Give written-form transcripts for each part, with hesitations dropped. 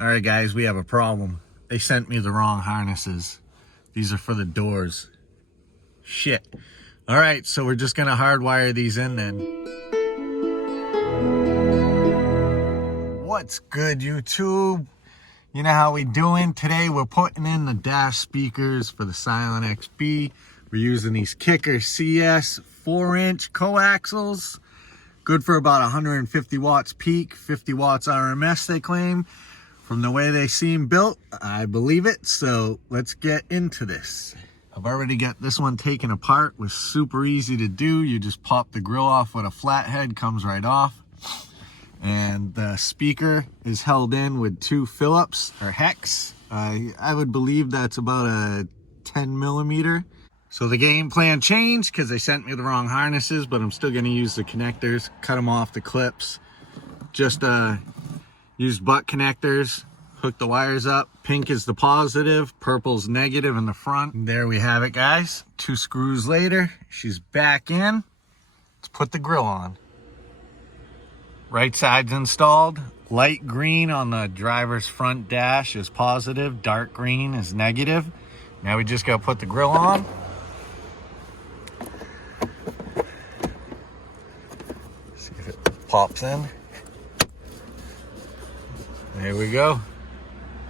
All right, guys, we have a problem. They sent me the wrong harnesses. These are for the doors. Shit. All right, so we're just gonna hardwire these in then. What's good, YouTube? You know how we doing? Today we're putting in the dash speakers for the Scion XB. We're using these Kicker CS 4-inch coaxials. Good for about 150 watts peak, 50 watts RMS they claim. From the way they seem built, I believe it. So let's get into this. I've already got this one taken apart. It was super easy to do. You just pop the grill off with a flathead, comes right off. And the speaker is held in with 2 Phillips or hex. I would believe that's about a 10 millimeter. So the game plan changed because they sent me the wrong harnesses, but I'm still gonna use the connectors, cut them off the clips. Just used butt connectors, hook the wires up. Pink is the positive, purple's negative in the front. And there we have it, guys. 2 screws later, she's back in. Let's put the grill on. Right side's installed. Light green on the driver's front dash is positive, dark green is negative. Now we just gotta put the grill on. See if it pops in. There we go.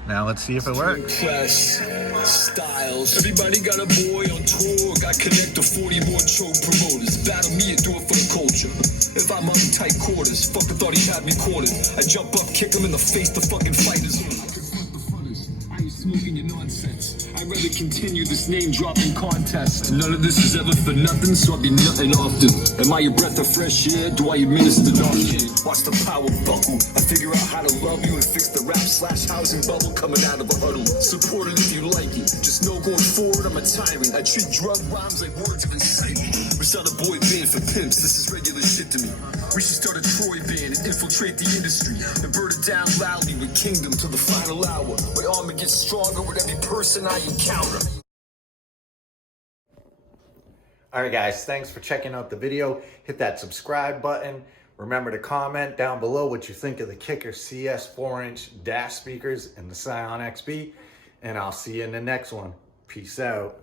Now let's see if it works. Class, styles. Everybody got a boy on tour. Got connect to 40 more choke promoters. Battle me and do it for the culture. If I'm up in tight quarters, fucker thought he had me cornered. I jump up, kick him in the face, the fucking fight is on. I confront the funners. I ain't smoking your nonsense. I'd rather continue this name dropping contest. None of this is ever for nothing, so I be nothing often. Am I a breath of fresh air? Do I administer narcan? Watch the power buckle. I figure out how to love you and fix the rap/housing bubble coming out of a huddle. Support it if you like it. Just know going forward, I'm a tyrant. I treat drug rhymes like words of incitement. We start a boy band for pimps. This is regular shit to me. We should start a Troy band and infiltrate the industry and burn it down loudly with Kingdom till the final hour. My armor gets stronger with every person I encounter. All right, guys, thanks for checking out the video. Hit that subscribe button. Remember to comment down below what you think of the Kicker CS 4-inch dash speakers and the Scion XB. And I'll see you in the next one. Peace out.